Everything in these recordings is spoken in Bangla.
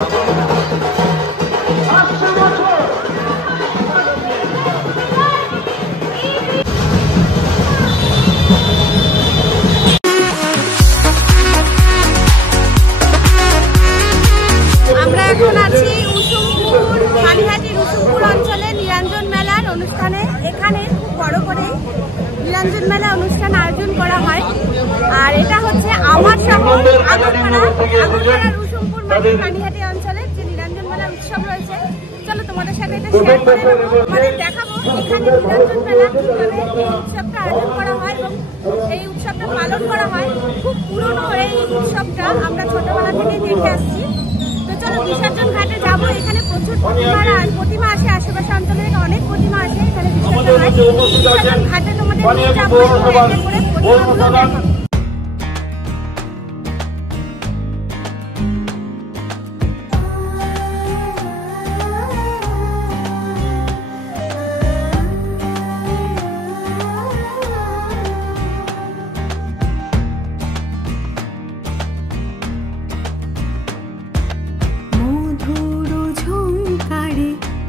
আমরা এখন আছি উসুমপুর পানিহাটি উসুমপুর অঞ্চলে নিরঞ্জন মেলার অনুষ্ঠানে। এখানে খুব বড় করে নিরঞ্জন মেলা অনুষ্ঠান আয়োজন করা হয়। আর এটা হচ্ছে আমার শহর আগরপাড়ার উসুমপুর পানিহাটি অঞ্চলের যে নিরঞ্জন মেলা উৎসব রয়েছে। চলো তোমাদের সাথে এটা শেয়ার করে আমাদের দেখাবো এখানে নিরঞ্জন মেলা কিভাবে এই উৎসবটা আয়োজন করা হয় এবং এই উৎসবটা পালন করা হয়। খুব পুরনো এই উৎসবটা, আমরা ছোটবেলা থেকে দেখে আসছি। তো চলো বিসর্জন ঘাটে যাবো। এখানে প্রচুর প্রতিমা আসে, আশেপাশে অঞ্চলে থেকে অনেক প্রতিমা আসে এখানে বিসর্জন ঘাটে। তোমাদের নিয়ে যাবো করে প্রতিমাগুলো দেখো।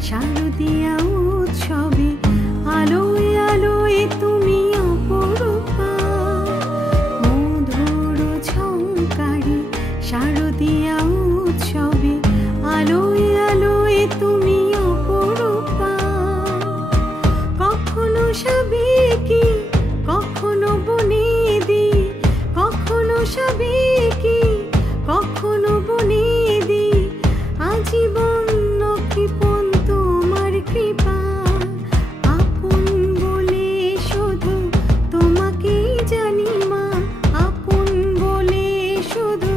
শারদীয়া উৎসবে আলোয় আলোয় তুমি অপরূপা, মধুর ঝংকারে শারদীয়া উৎসবে আলোয় আলোয় তুমি অপরূপা। কখনো সাবেকি কখনো বনেদি, কখনো সাবেকি কখনো বনেদি, আজীবন কৃপণ তোমার কৃপা। আপন বলে শুধু তোমাকেই জানি মা, আপন বলে শুধু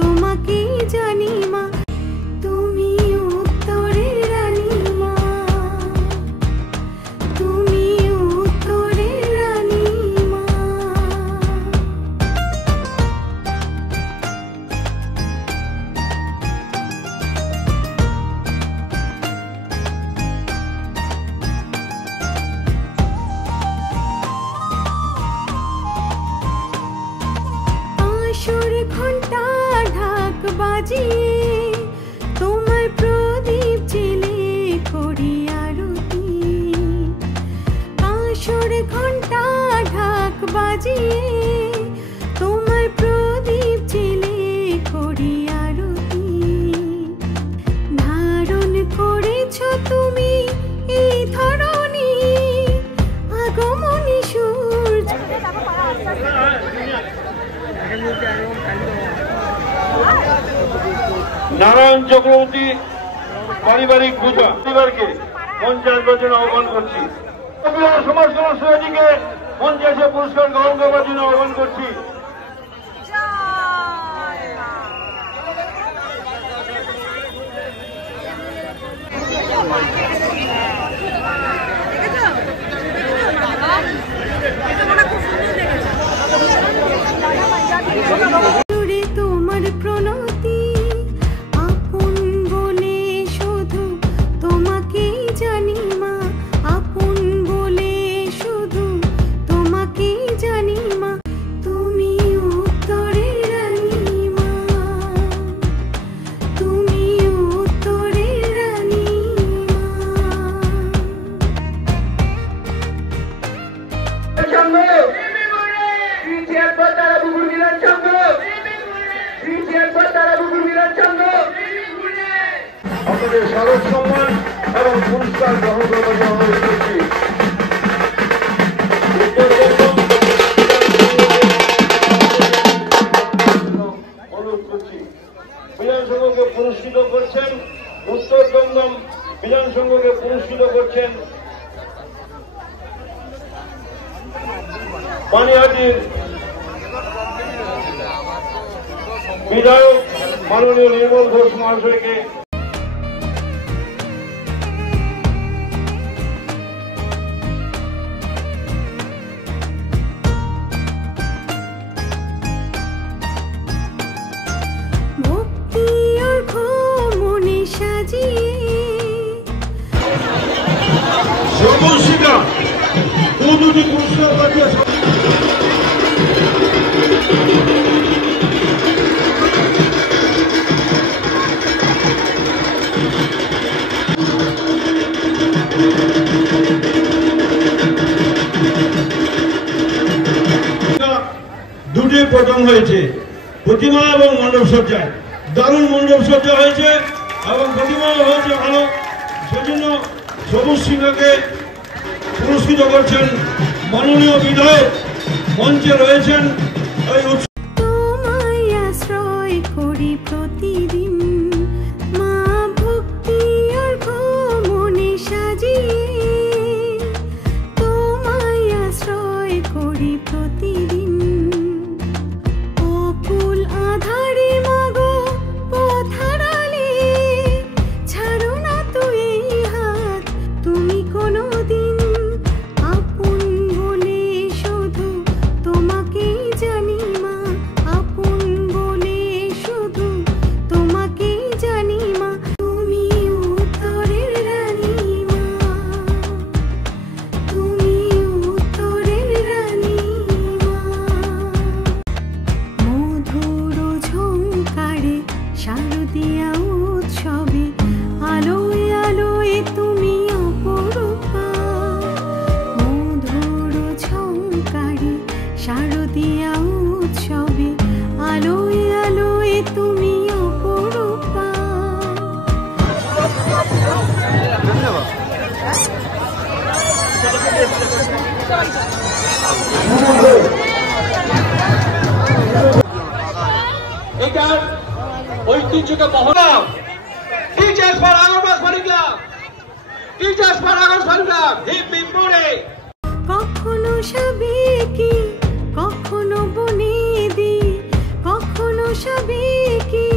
তোমাকেই জানি মা। তুমি উত্তরের রানী মা, তুমি উত্তরের রানী মা। আসর ঘন্টা ঢাক বাজিয়ে তোমার প্রদীপ জেলে করি আরতি। আসর ঘন্টা ঢাক বাজিয়ে তোমার প্রদীপ জেলে করি আরতি। ধারণ করেছ তুমি এই ধরনী আগমনী সূর্য। নারায়ণ চক্রবর্তী পারিবারিক পূজা পরিবারকে মঞ্চে আসবার জন্য আহ্বান করছি। সমাজ সমাজকে মঞ্চে এসে পুরস্কার গ্রহণ করবার জন্য আহ্বান করছি। তোমার প্রণতি, আপন বলে শুধু তোমাকেই জানি মা, আপন বলে শুধু তোমাকেই জানি মা। তুমি উত্তরের রানী মা, তুমি উত্তরের রানী আপনাদের স্মারক সম্মান এবং পুরস্কার গ্রহণ করবার জন্য অনুরোধ করছি। অনুরোধ করছি বিধান সংঘকে পুরস্কৃত করছেন উত্তর দমদম বিধান সংঘকে পুরস্কৃত করছেন পানিহাটির বিধায়ক মাননীয় নির্মল ঘোষ মহাশয়কে। ভক্তি আর মনে সাজিয়ে সর্বশিকা দুটি পুরস্কার পাঠিয়ে প্রথম হয়েছে প্রতিমা এবং মণ্ডপসজ্জায়। দারুণ মণ্ডপসজ্জা হয়েছে এবং প্রতিমাও হয়েছে ভালো। সেজন্য সবুজ সিংহকে পুরস্কৃত করছেন মাননীয় বিধায়ক, মঞ্চে রয়েছেন। এই তোমায় আশ্রয় করি প্রতিদিন, মা ভক্তি অর্ঘ মনে সাজিয়ে। তোমায় আশ্রয় করি প্রতিদিন, অকুল আধারে মাগো পথারালে। ছাড়ো না তুই এই হাত, তুমি কোনোদিন আপন বলে শুধু তোমাকেই জানি মা। আপন বলে শুধু তোমাকেই জানি মা। তুমি উত্তরের রানী মা, তুমি উত্তরের রানী মা। মধুর ঝংকারে শারদীয়া উৎসবে, আলোয় আলোয় তুমি অপরূপা। মধুর ঝংকারে শারদীয়া উৎসবে, আলোয় আলোয় তুমি অপরূপা। এটার ঐতিহ্যকে বহন। টিচার্স ফর আগরবাস ক্লাব, টিচার্স ফর আগরবাস ক্লাব, হিপ হিপ করে। কখনো সাবেকি, কখনো বনেদি, কখনো সাবেকি,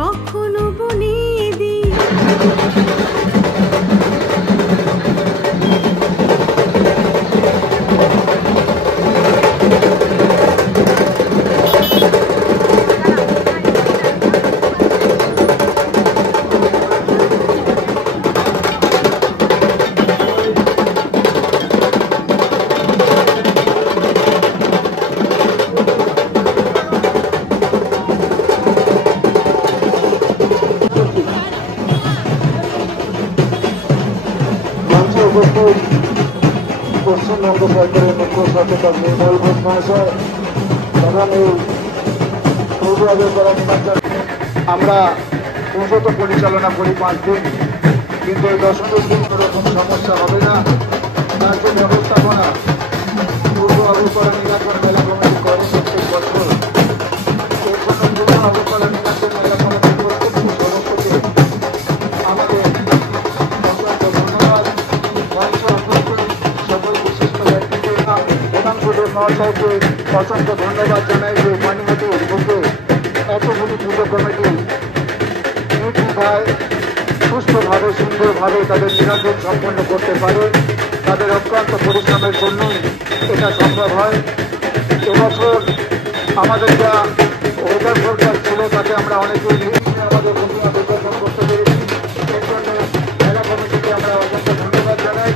কখনো বনেদি। পশ্চিমবঙ্গ সরকারের মুখ্য সচেতক নির্মল ঘোষ মহাশয়, আগামী পূর্বে করা নিমন্ত্রণ। আমরা পুজো তো পরিচালনা করি 5 দিন, কিন্তু এই 10 দিন কোনো রকম সমস্যা হবে না। তার যে ব্যবস্থাপনা পূর্ব আগরতলা নীলাচল মেলা কমিটি করে প্রত্যেক বছর, এই জন্য পূর্ব আগরতলা নীলাচল মেলা কমিটির প্রত্যেকটি সদস্যকে আমাদের অত্যন্ত ধন্যবাদ। সকল বিশিষ্ট ব্যক্তিকে প্রধান সচিব মহাশয়কে অসংখ্য ধন্যবাদ জানাই যে মানিমতি উদ্যোগে এতগুলি পুজো কমিটি নির্দ্বিধায় সুস্থভাবে সুন্দরভাবে তাদের নিরাপদ সম্পন্ন করতে পারে। তাদের অক্লান্ত পরিশ্রমের জন্যই এটা সম্ভব হয়। এবছর আমাদের যা ওয়েদার সরকার ছিল তাতে আমরা অনেকেই আমাদের প্রতিমা বিসর্জন করতে পেরেছি। এর জন্য মেলা কমিটিকে আমরা অসংখ্য ধন্যবাদ জানাই।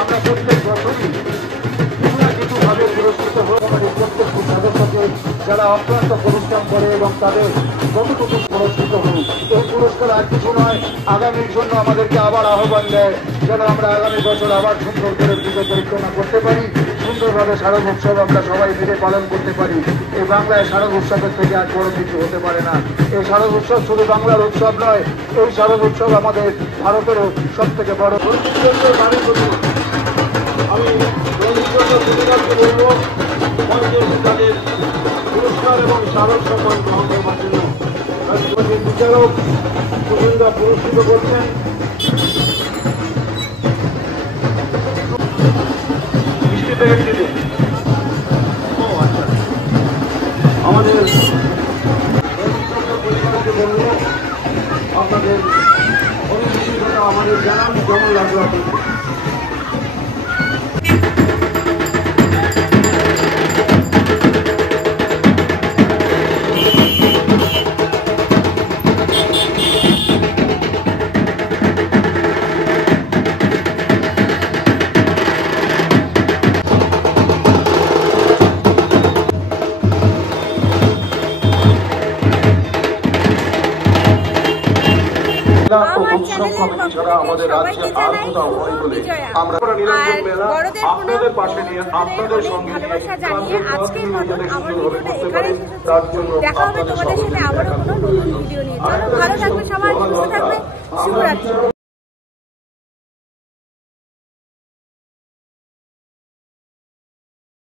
আমরা প্রত্যেক বছরই কিছু না কিছুভাবে পুরস্কৃত হয়ে আমাদের প্রত্যেকটি সদস্যকে যারা অক্লান্ত পরিশ্রম করে এবং তাদের যতটুকু পুরস্কৃত হই। এই পুরস্কার আর কিছু নয়, আগামীর জন্য আমাদেরকে আবার আহ্বান দেয় যেন আমরা আগামী বছর আবার সুন্দর করে পুজো পরিচালনা করতে পারি, সুন্দরভাবে শারদ উৎসব আমরা সবাই মিলে পালন করতে পারি। এই বাংলায় শারদ উৎসবের থেকে আর বড় কিছু হতে পারে না। এই শারদ উৎসব শুধু বাংলার উৎসব নয়, এই শারদ উৎসব আমাদের ভারতেরও সব থেকে বড়। আমি প্রতিকারকে বলবো তাদের পুরস্কার এবং স্মারক সম্মান গ্রহণ করবার জন্য রাষ্ট্রপতির বিচারক সুনীলদা পুরস্কৃত করছেন। মিষ্টি প্যাকেট দিতে আমাদের পরিবারকে বলবো আপনাদের অনুভূতিটা আমাদের জানান কেমন লাগলো আপনাদের। আমার চ্যানেলের পক্ষ থেকে সবাইকে জানাই বিজয়া। আর বড়দের আপনাদের পাশে নিয়ে আপনাদের সঙ্গে ভালোবাসা জানিয়ে আজকের মতন আমার ভিডিওটা এখানে শেষ হচ্ছে। দেখা হবে তোমাদের সাথে আবারও কোনো নতুন ভিডিও নিয়ে। চলো, ভালো থাকবে সবাই, সুস্থ থাকবে, শুভরাত্রি।